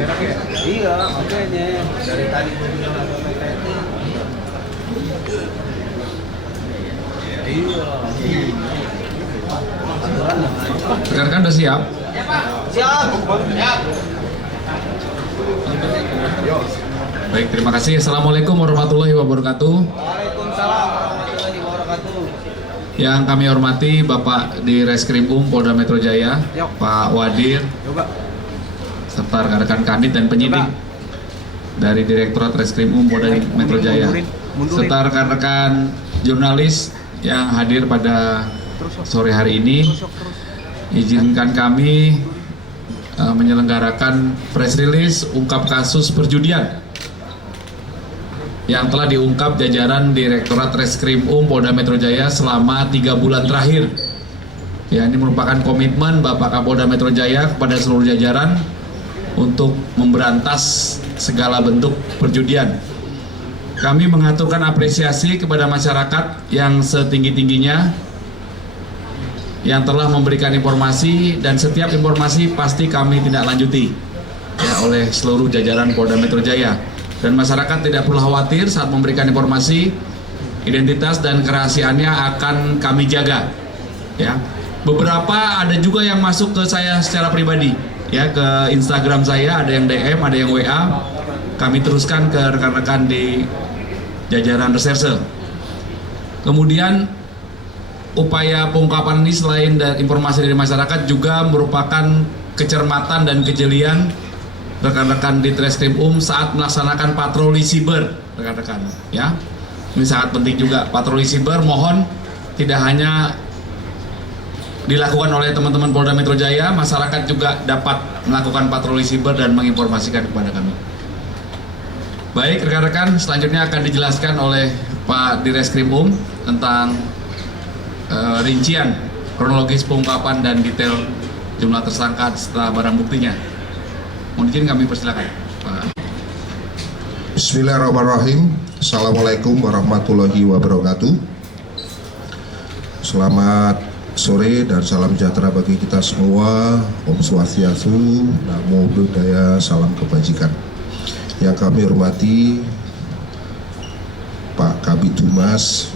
Iya, makanya dari tadi gue bilang ada PTT. Iya. Aturan yang ada. Rekan-rekan udah siap? Siap. Baik, terima kasih. Assalamualaikum warahmatullahi wabarakatuh. Waalaikumsalam warahmatullahi wabarakatuh. Yang kami hormati Bapak di Reskrim Polda Metro Jaya, Pak Wadir, serta rekan-rekan Kanit dan penyidik dari Direktorat Reskrim Polda Metro Jaya, serta rekan-rekan jurnalis yang hadir pada sore hari ini. Izinkan kami menyelenggarakan press release ungkap kasus perjudian yang telah diungkap jajaran Direktorat Reskrim Polda Metro Jaya selama 3 bulan terakhir. Ya, ini merupakan komitmen Bapak Kapolda Metro Jaya kepada seluruh jajaran untuk memberantas segala bentuk perjudian. Kami mengaturkan apresiasi kepada masyarakat yang setinggi-tingginya yang telah memberikan informasi, dan setiap informasi pasti kami tindak lanjuti ya, oleh seluruh jajaran Polda Metro Jaya. Dan masyarakat tidak perlu khawatir saat memberikan informasi, identitas dan kerahasiaannya akan kami jaga. Ya, beberapa ada juga yang masuk ke saya secara pribadi, ya, ke Instagram saya, ada yang DM, ada yang WA. Kami teruskan ke rekan-rekan di jajaran reserse. Kemudian upaya pengungkapan ini selain dari informasi dari masyarakat juga merupakan kecermatan dan kejelian rekan-rekan di Treskrim saat melaksanakan patroli siber, rekan-rekan. Ya, ini sangat penting juga patroli siber. Mohon tidak hanya dilakukan oleh teman-teman Polda Metro Jaya, masyarakat juga dapat melakukan patroli siber dan menginformasikan kepada kami. Baik, rekan-rekan, selanjutnya akan dijelaskan oleh Pak Direskrim tentang rincian kronologis pengungkapan dan detail jumlah tersangka setelah barang buktinya. Mohon izin kami persilakan, Pak. Bismillahirrahmanirrahim. Assalamualaikum warahmatullahi wabarakatuh. Selamat sore dan salam sejahtera bagi kita semua. Om Swastiastu, Namo Buddhaya, salam kebajikan. Yang kami hormati Pak Kabid Humas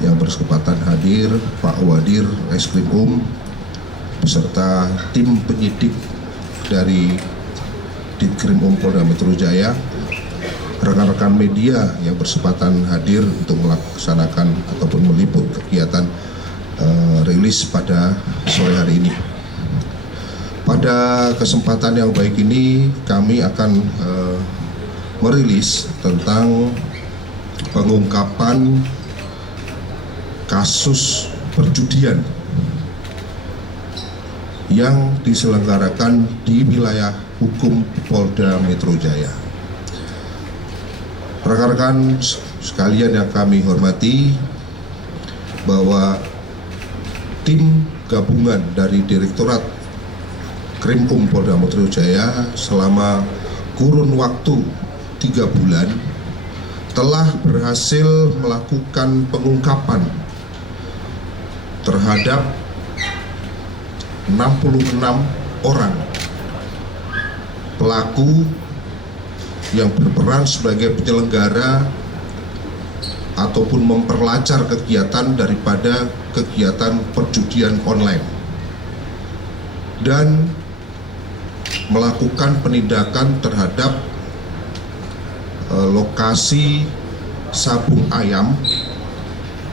yang berkesempatan hadir, Pak Wadir Reskrim beserta tim penyidik dari Ditkrim Polda Metro Jaya, rekan-rekan media yang berkesempatan hadir untuk melaksanakan ataupun meliput kegiatan rilis pada sore hari ini. Pada kesempatan yang baik ini kami akan merilis tentang pengungkapan kasus perjudian yang diselenggarakan di wilayah hukum Polda Metro Jaya. Rekan-rekan sekalian yang kami hormati, bahwa tim gabungan dari Direktorat Krimum Polda Metro Jaya selama kurun waktu 3 bulan telah berhasil melakukan pengungkapan terhadap 66 orang pelaku yang berperan sebagai penyelenggara ataupun memperlancar kegiatan daripada kegiatan perjudian online, dan melakukan penindakan terhadap lokasi sabung ayam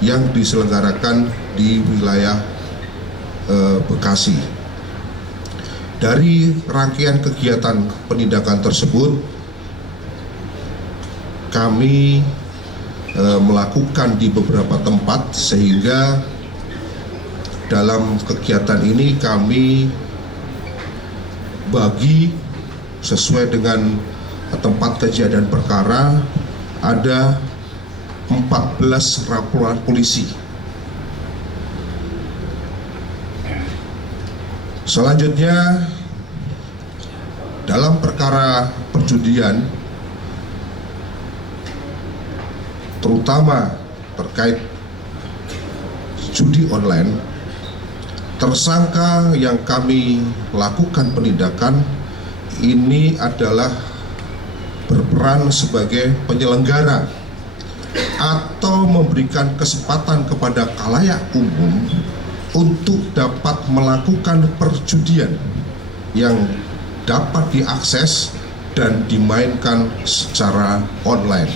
yang diselenggarakan di wilayah Bekasi. Dari rangkaian kegiatan penindakan tersebut, kami melakukan di beberapa tempat, sehingga dalam kegiatan ini kami bagi sesuai dengan tempat kejadian perkara. Ada 14 laporan polisi. Selanjutnya, dalam perkara perjudian, terutama terkait judi online, tersangka yang kami lakukan penindakan ini adalah berperan sebagai penyelenggara atau memberikan kesempatan kepada khalayak umum untuk dapat melakukan perjudian yang dapat diakses dan dimainkan secara online.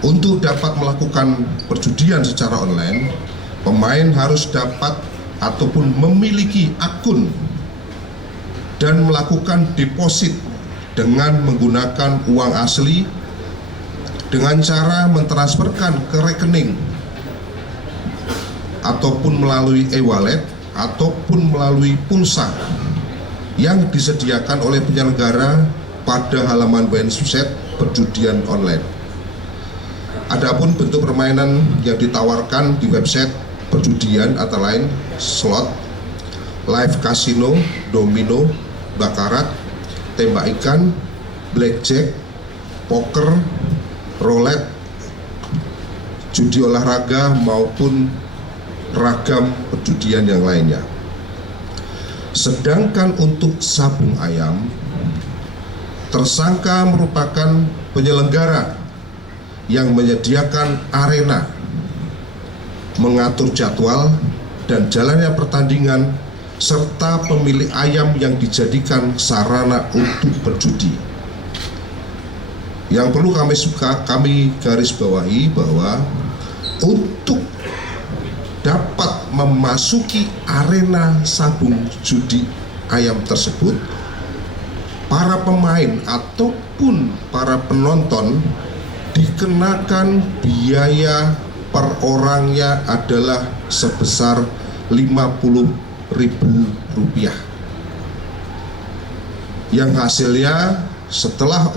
Untuk dapat melakukan perjudian secara online, pemain harus dapat ataupun memiliki akun dan melakukan deposit dengan menggunakan uang asli dengan cara mentransferkan ke rekening ataupun melalui e-wallet ataupun melalui pulsa yang disediakan oleh penyelenggara pada halaman website perjudian online. Adapun bentuk permainan yang ditawarkan di website perjudian antara lain slot, live casino, domino, bakarat, tembak ikan, blackjack, poker, roulette, judi olahraga maupun ragam perjudian yang lainnya. Sedangkan untuk sabung ayam, tersangka merupakan penyelenggara yang menyediakan arena, mengatur jadwal dan jalannya pertandingan, serta pemilik ayam yang dijadikan sarana untuk berjudi. Yang perlu kami garis bawahi bahwa untuk dapat memasuki arena sabung judi ayam tersebut, para pemain ataupun para penonton dikenakan biaya per orangnya adalah sebesar Rp50.000, yang hasilnya setelah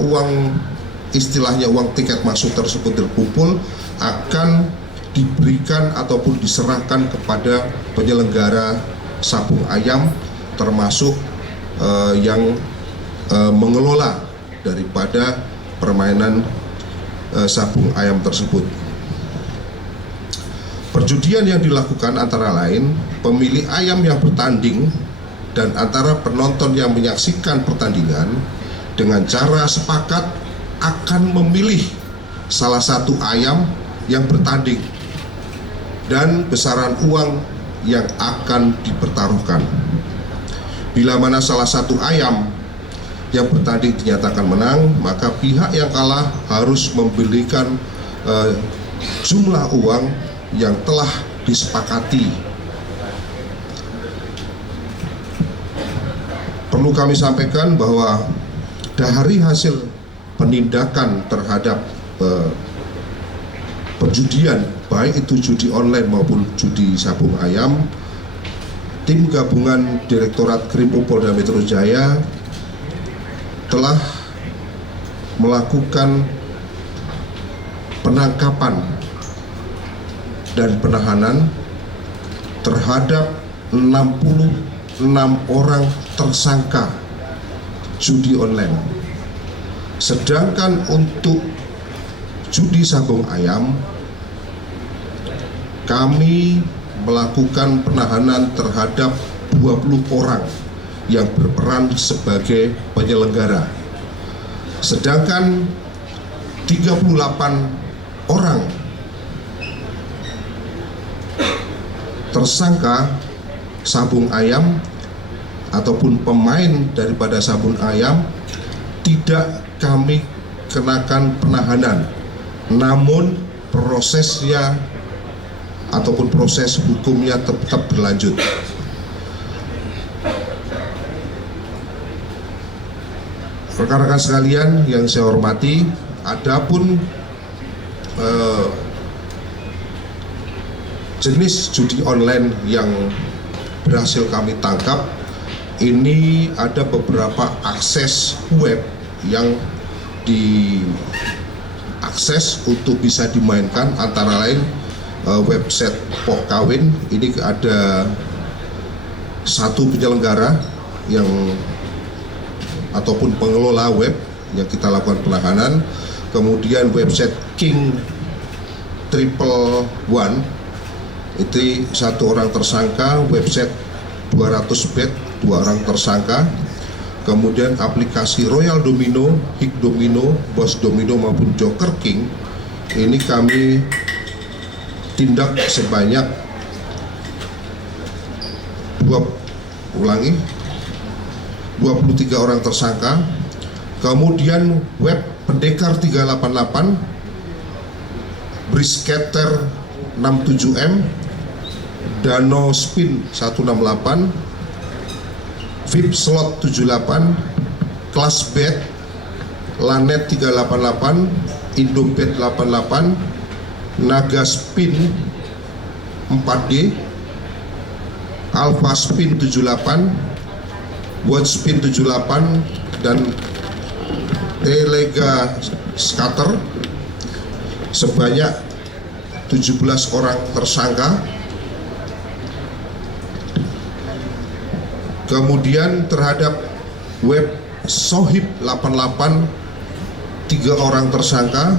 istilahnya uang tiket masuk tersebut terkumpul akan diberikan ataupun diserahkan kepada penyelenggara sabung ayam, termasuk yang mengelola daripada permainan sabung ayam tersebut. Perjudian yang dilakukan antara lain pemilik ayam yang bertanding dan antara penonton yang menyaksikan pertandingan dengan cara sepakat akan memilih salah satu ayam yang bertanding dan besaran uang yang akan dipertaruhkan. Bila mana salah satu ayam yang bertanding dinyatakan menang, maka pihak yang kalah harus memberikan jumlah uang yang telah disepakati. Perlu kami sampaikan bahwa dari hasil penindakan terhadap perjudian, baik itu judi online maupun judi sabung ayam, tim gabungan Direktorat Krim Polda Metro Jaya telah melakukan penangkapan dan penahanan terhadap 66 orang tersangka judi online. Sedangkan untuk judi sabung ayam, kami melakukan penahanan terhadap 20 orang yang berperan sebagai penyelenggara. Sedangkan 38 orang tersangka sabung ayam ataupun pemain daripada sabung ayam tidak kami kenakan penahanan, namun prosesnya ataupun proses hukumnya tetap berlanjut. Rekan-rekan sekalian yang saya hormati, adapun jenis judi online yang berhasil kami tangkap, ini ada beberapa akses web yang diakses untuk bisa dimainkan, antara lain website Pokawin. Ini ada satu penyelenggara yang ataupun pengelola web yang kita lakukan penahanan. Kemudian website King 111 itu satu orang tersangka, website 200bet 2 orang tersangka, kemudian aplikasi Royal Domino, Hik Domino, Boss Domino maupun Joker King, ini kami tindak sebanyak 23 orang tersangka. Kemudian web Pendekar 388, Brisketer 67M, Dano Spin 168, VIP Slot 78, Kelas Bet, Lanet 388, Indobet 88, Naga Spin 4D, Alpha Spin 78, Watch Spin 78, dan Telega Scatter sebanyak 17 orang tersangka. Kemudian terhadap web Sohib 88, 3 orang tersangka.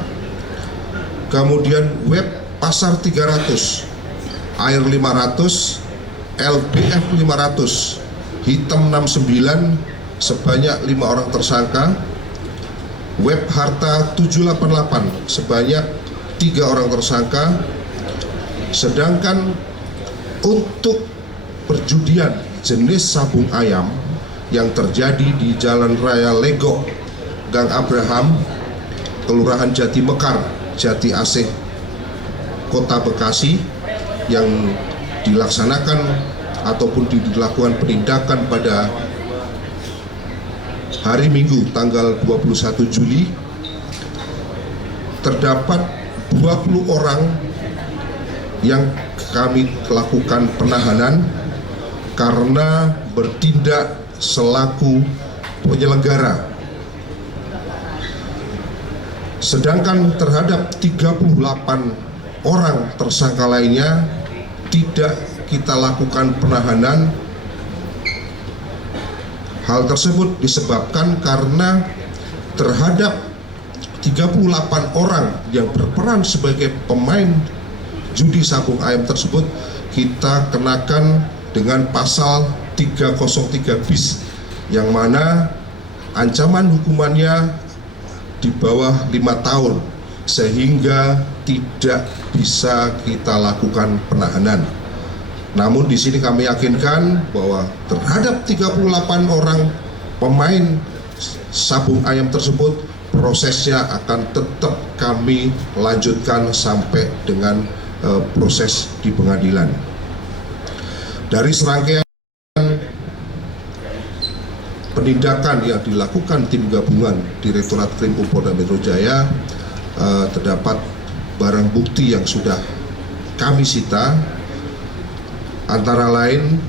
Kemudian web Pasar 300, Air 500, LBF 500, Hitam 69 sebanyak 5 orang tersangka. Web Harta 788 sebanyak 3 orang tersangka. Sedangkan untuk perjudian jenis sabung ayam yang terjadi di Jalan Raya Legok, Gang Abraham, Kelurahan Jati Mekar, Jati Asih, Kota Bekasi, yang dilaksanakan ataupun dilakukan penindakan pada hari Minggu tanggal 21 Juli, terdapat 20 orang yang kami lakukan penahanan karena bertindak selaku penyelenggara. Sedangkan terhadap 38 orang tersangka lainnya tidak kita lakukan penahanan. Hal tersebut disebabkan karena terhadap 38 orang yang berperan sebagai pemain judi sabung ayam tersebut kita kenakan dengan pasal 303 bis, yang mana ancaman hukumannya di bawah 5 tahun, sehingga tidak bisa kita lakukan penahanan. Namun di sini kami yakinkan bahwa terhadap 38 orang pemain sabung ayam tersebut, prosesnya akan tetap kami lanjutkan sampai dengan proses di pengadilan. Dari serangkaian penindakan yang dilakukan tim gabungan Direktorat Krimpum Polda Metro Jaya, terdapat barang bukti yang sudah kami sita. Antara lain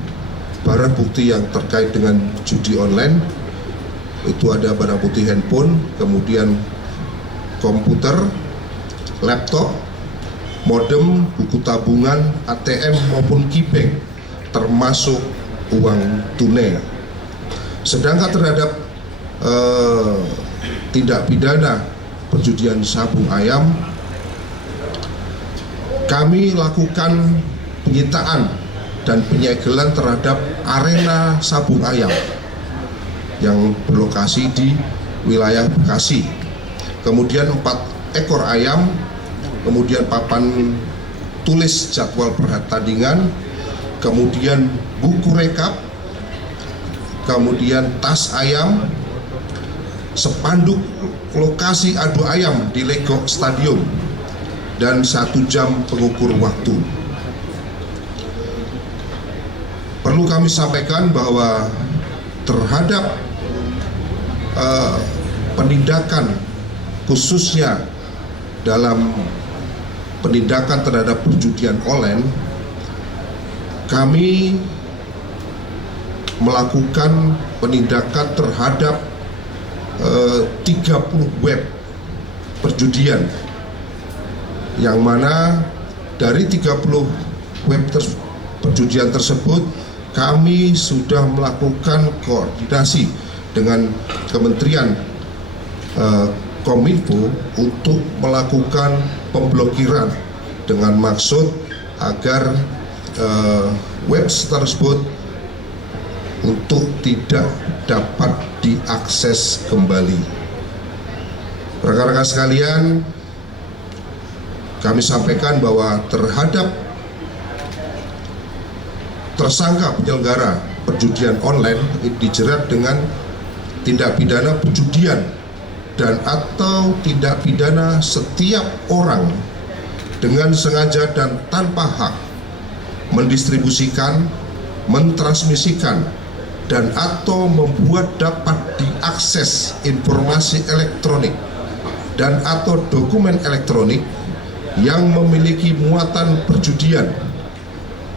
barang bukti yang terkait dengan judi online, itu ada barang bukti handphone, kemudian komputer, laptop, modem, buku tabungan, ATM maupun KeyBank, termasuk uang tunai. Sedangkan terhadap tindak pidana perjudian sabung ayam, kami lakukan penyitaan dan penyegelan terhadap arena sabung ayam yang berlokasi di wilayah Bekasi. Kemudian 4 ekor ayam, kemudian papan tulis jadwal pertandingan, kemudian buku rekap, kemudian tas ayam, spanduk lokasi adu ayam di Legok Stadium, dan 1 jam pengukur waktu. Perlu kami sampaikan bahwa terhadap penindakan, khususnya dalam penindakan terhadap perjudian online, kami melakukan penindakan terhadap 30 web perjudian, yang mana dari 30 web perjudian tersebut kami sudah melakukan koordinasi dengan Kementerian Kominfo untuk melakukan pemblokiran dengan maksud agar web tersebut untuk tidak dapat diakses kembali. Rekan-rekan sekalian, kami sampaikan bahwa terhadap tersangka penyelenggara perjudian online dijerat dengan tindak pidana perjudian dan atau tindak pidana setiap orang dengan sengaja dan tanpa hak mendistribusikan, mentransmisikan, dan atau membuat dapat diakses informasi elektronik dan atau dokumen elektronik yang memiliki muatan perjudian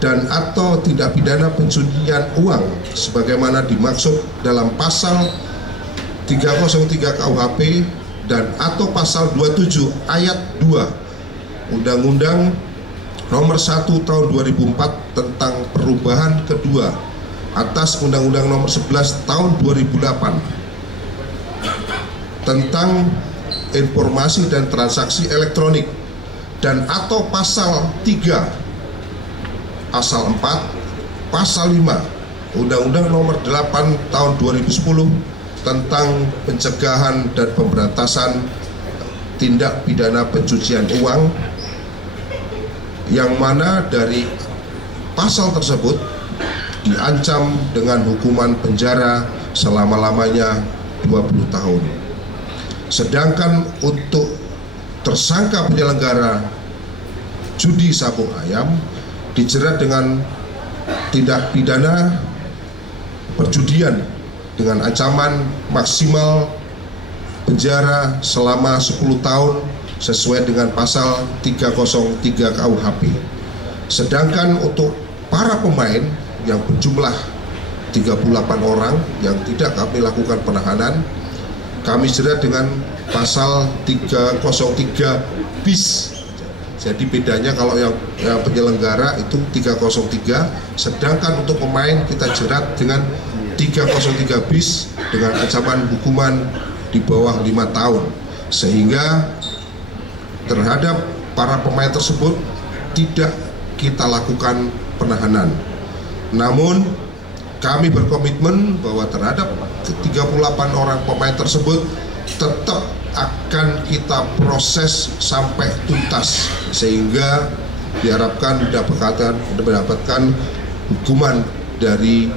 dan atau tindak pidana pencucian uang sebagaimana dimaksud dalam pasal 303 KUHP dan atau pasal 27 ayat 2 Undang-Undang Nomor 1 Tahun 2004 tentang perubahan kedua atas Undang-Undang Nomor 11 Tahun 2008 tentang informasi dan transaksi elektronik dan atau pasal 3, pasal 4, pasal 5 Undang-Undang Nomor 8 Tahun 2010 tentang pencegahan dan pemberantasan tindak pidana pencucian uang, yang mana dari pasal tersebut diancam dengan hukuman penjara selama-lamanya 20 tahun. Sedangkan untuk tersangka penyelenggara judi sabung ayam dijerat dengan tindak pidana perjudian dengan ancaman maksimal penjara selama 10 tahun sesuai dengan pasal 303 KUHP. Sedangkan untuk para pemain yang berjumlah 38 orang yang tidak kami lakukan penahanan, kami jerat dengan pasal 303 bis. Jadi bedanya kalau yang penyelenggara itu 303, sedangkan untuk pemain kita jerat dengan 303 bis dengan ancaman hukuman di bawah 5 tahun. Sehingga terhadap para pemain tersebut tidak kita lakukan penahanan. Namun kami berkomitmen bahwa terhadap 38 orang pemain tersebut tetap akan kita proses sampai tuntas sehingga diharapkan mendapatkan hukuman dari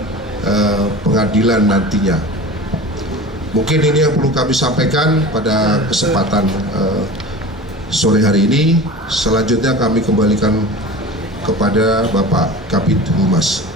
pengadilan nantinya. Mungkin ini yang perlu kami sampaikan pada kesempatan sore hari ini. Selanjutnya kami kembalikan kepada Bapak Kabid Humas.